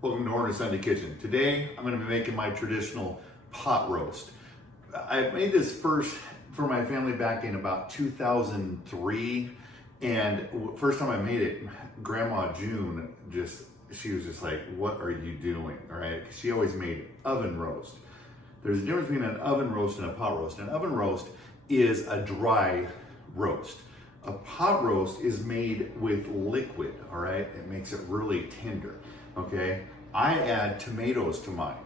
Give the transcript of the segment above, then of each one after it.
Welcome to Horner Sunday Kitchen. Today I'm going to be making my traditional pot roast. I made this first for my family back in about 2003, and first time I made it, Grandma June she was just like, "What are you doing?" All right, she always made oven roast. There's a difference between an oven roast and a pot roast. An oven roast is a dry roast. A pot roast is made with liquid, all right? It makes it really tender, okay? I add tomatoes to mine.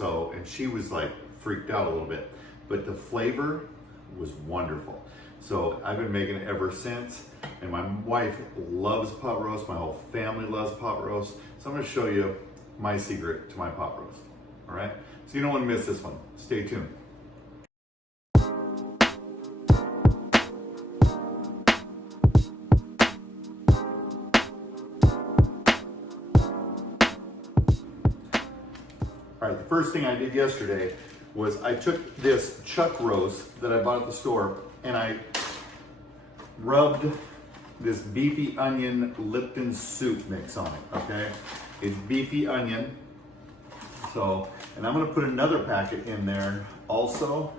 And she was like freaked out a little bit, but the flavor was wonderful. So I've been making it ever since, and my wife loves pot roast. My whole family loves pot roast. So I'm gonna show you my secret to my pot roast, all right? So you don't wanna miss this one. Stay tuned. All right, the first thing I did yesterday was I took this chuck roast that I bought at the store and I rubbed this beefy onion Lipton soup mix on it, okay? It's beefy onion. And I'm gonna put another packet in there also.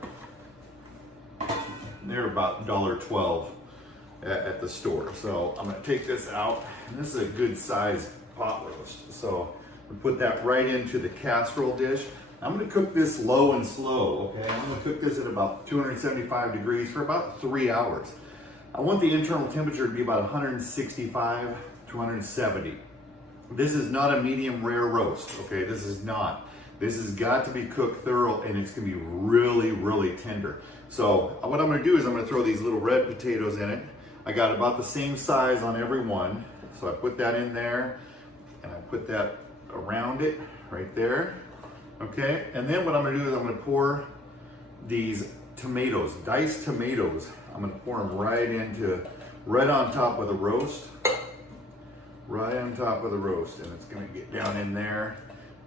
They're about $1.12 at the store. So I'm gonna take this out, and this is a good size pot roast. So put that right into the casserole dish. I'm gonna cook this low and slow, okay? I'm gonna cook this at about 275 degrees for about 3 hours. I want the internal temperature to be about 165 to 170. This is not a medium rare roast, okay? This is not. This has got to be cooked thorough, and it's gonna be really, really tender. So what I'm gonna do is I'm gonna throw these little red potatoes in it. I got about the same size on every one. So I put that in there, and I put that around it right there, okay? And then what I'm gonna do is I'm gonna pour these tomatoes, diced tomatoes. I'm gonna pour them right on top of the roast, right on top of the roast, and it's gonna get down in there,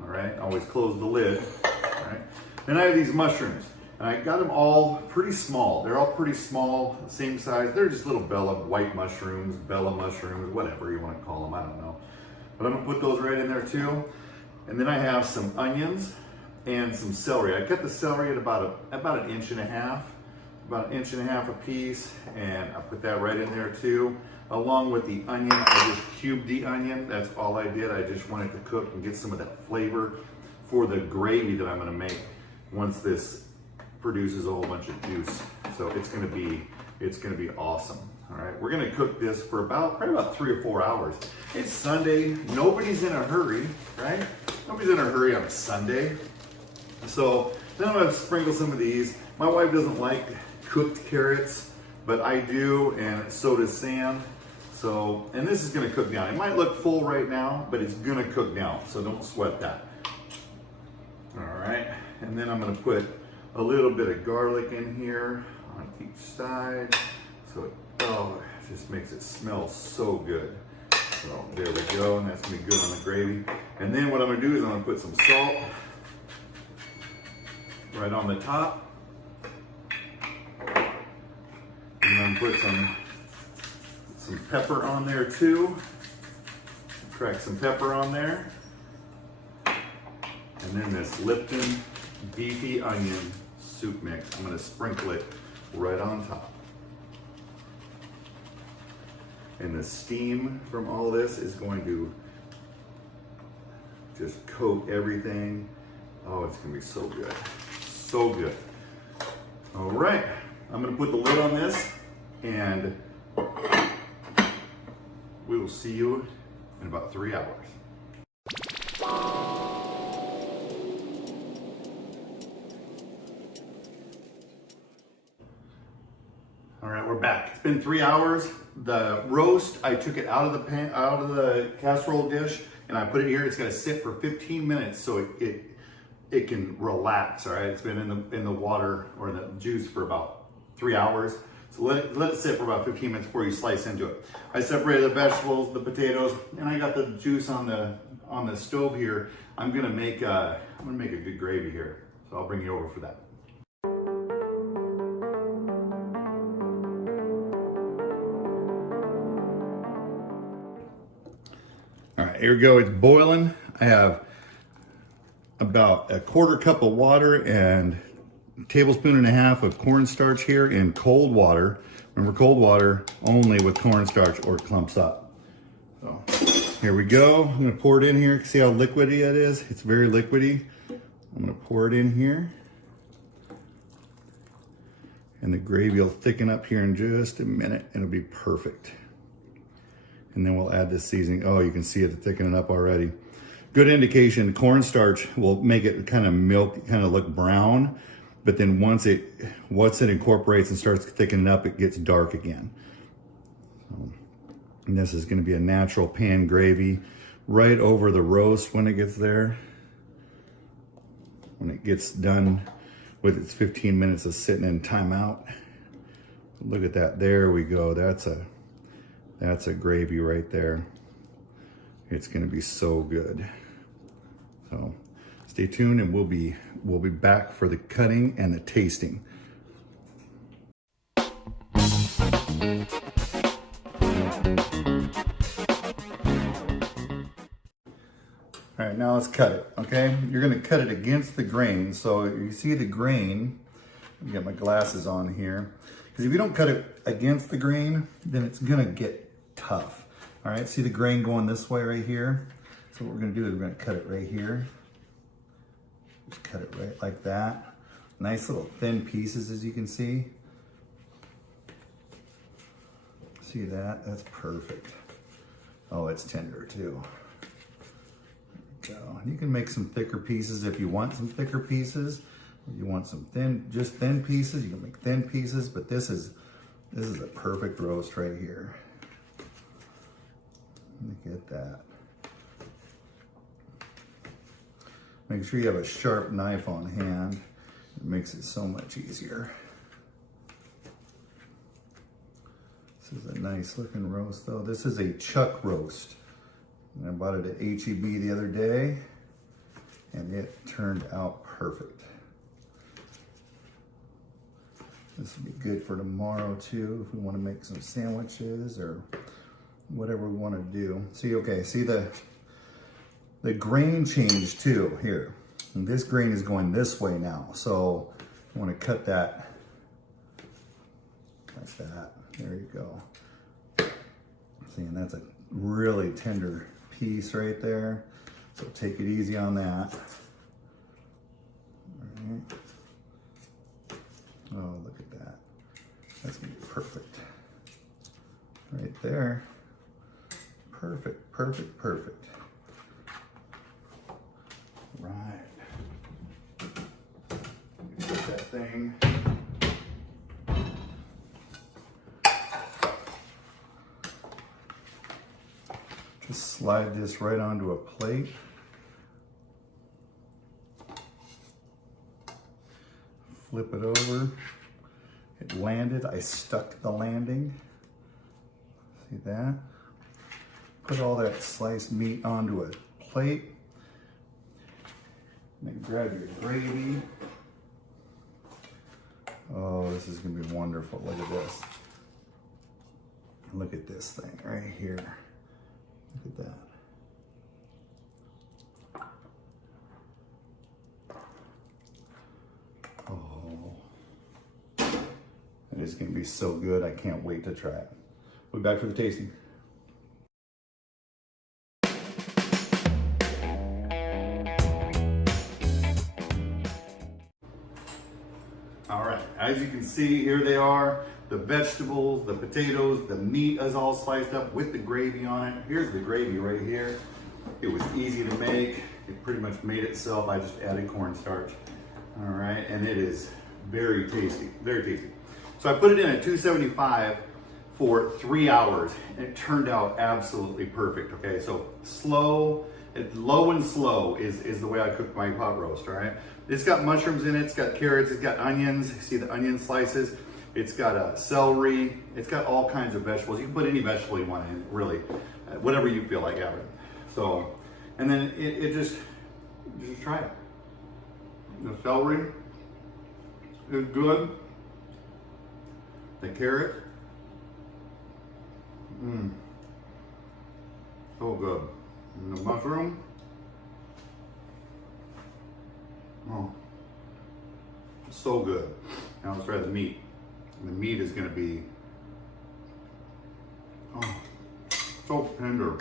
all right? Always close the lid, all right? Then I have these mushrooms, and I got them all pretty small. They're all pretty small, same size. They're just little white mushrooms, Bella mushrooms, whatever you wanna call them, I don't know. But I'm gonna put those right in there too. And then I have some onions and some celery. I cut the celery at about an inch and a half, a piece, and I put that right in there too. Along with the onion, I just cubed the onion. That's all I did. I just wanted to cook and get some of that flavor for the gravy that I'm gonna make once this produces a whole bunch of juice. So it's gonna be awesome. All right, we're gonna cook this for probably about 3 or 4 hours. It's Sunday, nobody's in a hurry, right? Nobody's in a hurry on a Sunday. So then I'm gonna sprinkle some of these. My wife doesn't like cooked carrots, but I do, and so does Sam. And this is gonna cook down. It might look full right now, but it's gonna cook down, so don't sweat that. All right, and then I'm gonna put a little bit of garlic in here on each side. So it just makes it smell so good. So there we go, and that's gonna be good on the gravy. And then what I'm gonna do is I'm gonna put some salt right on the top. And I'm gonna put some pepper on there too. Crack some pepper on there. And then this Lipton beefy onion soup mix, I'm gonna sprinkle it right on top. And the steam from all this is going to just coat everything. Oh, it's gonna be so good. So good. All right, I'm gonna put the lid on this, and we will see you in about 3 hours. All right, we're back. It's been 3 hours. The roast, I took it out of the casserole dish, and I put it here. It's gonna sit for 15 minutes so it can relax. All right, it's been in the water or the juice for about 3 hours. So let it sit for about 15 minutes before you slice into it. I separated the vegetables, the potatoes, and I got the juice on the stove here. I'm gonna make a good gravy here. So I'll bring you over for that. All right, here we go. It's boiling. I have about a quarter cup of water and a tablespoon and a half of cornstarch here in cold water. Remember, cold water only with cornstarch or it clumps up. So here we go. I'm gonna pour it in here. See how liquidy it is? It's very liquidy. I'm gonna pour it in here. And the gravy will thicken up here in just a minute. It'll be perfect. And then we'll add this seasoning. Oh, you can see it thickening up already. Good indication, cornstarch will make it kind of milk, kind of look brown. But then once it incorporates and starts thickening up, it gets dark again. So, and this is gonna be a natural pan gravy right over the roast when it gets there. When it gets done with its 15 minutes of sitting in timeout. Look at that, there we go. That's a gravy right there. It's gonna be so good. So stay tuned and we'll be back for the cutting and the tasting. All right, now let's cut it, okay? You're gonna cut it against the grain. So you see the grain, let me get my glasses on here. Because if you don't cut it against the grain, then it's gonna get tough. All right, see the grain going this way right here? So what we're gonna do is we're gonna cut it right here. Just cut it right like that. Nice little thin pieces, as you can see. See that? That's perfect. Oh, it's tender too. Go. You can make some thicker pieces if you want some thicker pieces. If you want some just thin pieces, you can make thin pieces, but this is a perfect roast right here. Look at that. Make sure you have a sharp knife on hand. It makes it so much easier. This is a nice looking roast though. This is a chuck roast. And I bought it at H-E-B the other day, and it turned out perfect. This will be good for tomorrow too, if we want to make some sandwiches or whatever we want to do. See, okay, see the grain change too here. And this grain is going this way now, so I want to cut that like that. There you go. See, and that's a really tender piece right there. So take it easy on that. All right. Oh, look at that. That's gonna be perfect. Right there. Perfect, perfect, perfect. Right. Put that thing. Just slide this right onto a plate. Flip it over. It landed. I stuck the landing. See that? Put all that sliced meat onto a plate. Then grab your gravy. Oh, this is gonna be wonderful. Look at this. Look at this thing right here. Look at that. Oh, it is going to be so good. I can't wait to try it. We'll be back for the tasting. All right, as you can see, here they are. The vegetables, the potatoes, the meat is all sliced up with the gravy on it. Here's the gravy right here. It was easy to make. It pretty much made itself. I just added cornstarch. All right, and it is very tasty, very tasty. So I put it in at 275 for 3 hours, and it turned out absolutely perfect, okay? So low and slow is the way I cook my pot roast, all right? It's got mushrooms in it, it's got carrots, it's got onions. See the onion slices? It's got celery. It's got all kinds of vegetables. You can put any vegetable you want in, really. Whatever you feel like having. So, and then just try it. The celery is good. The carrot, so good. And the mushroom, Oh, so good. Now let's try the meat. And the meat is gonna be, oh, so tender.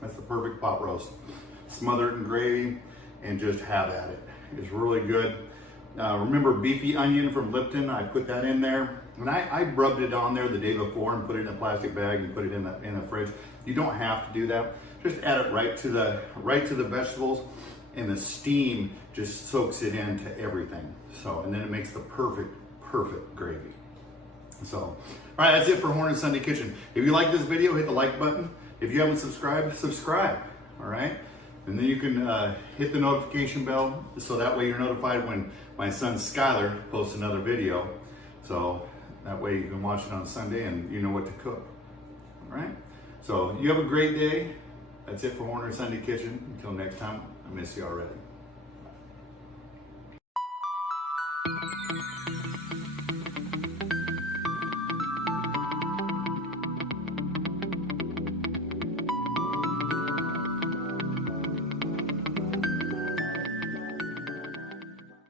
That's the perfect pot roast. Smother it in gravy and just have at it. It's really good. Remember beefy onion from Lipton? I put that in there. And I rubbed it on there the day before and put it in a plastic bag and put it in the fridge. You don't have to do that. Just add it right to the vegetables, and the steam just soaks it into everything. So, and then it makes the perfect gravy. So, all right, that's it for Horner's Sunday Kitchen. If you like this video, hit the like button. If you haven't subscribed, subscribe, all right? And then you can hit the notification bell so that way you're notified when my son Skylar posts another video. So that way you can watch it on Sunday and you know what to cook, all right? So you have a great day. That's it for Horner's Sunday Kitchen. Until next time, I miss you already.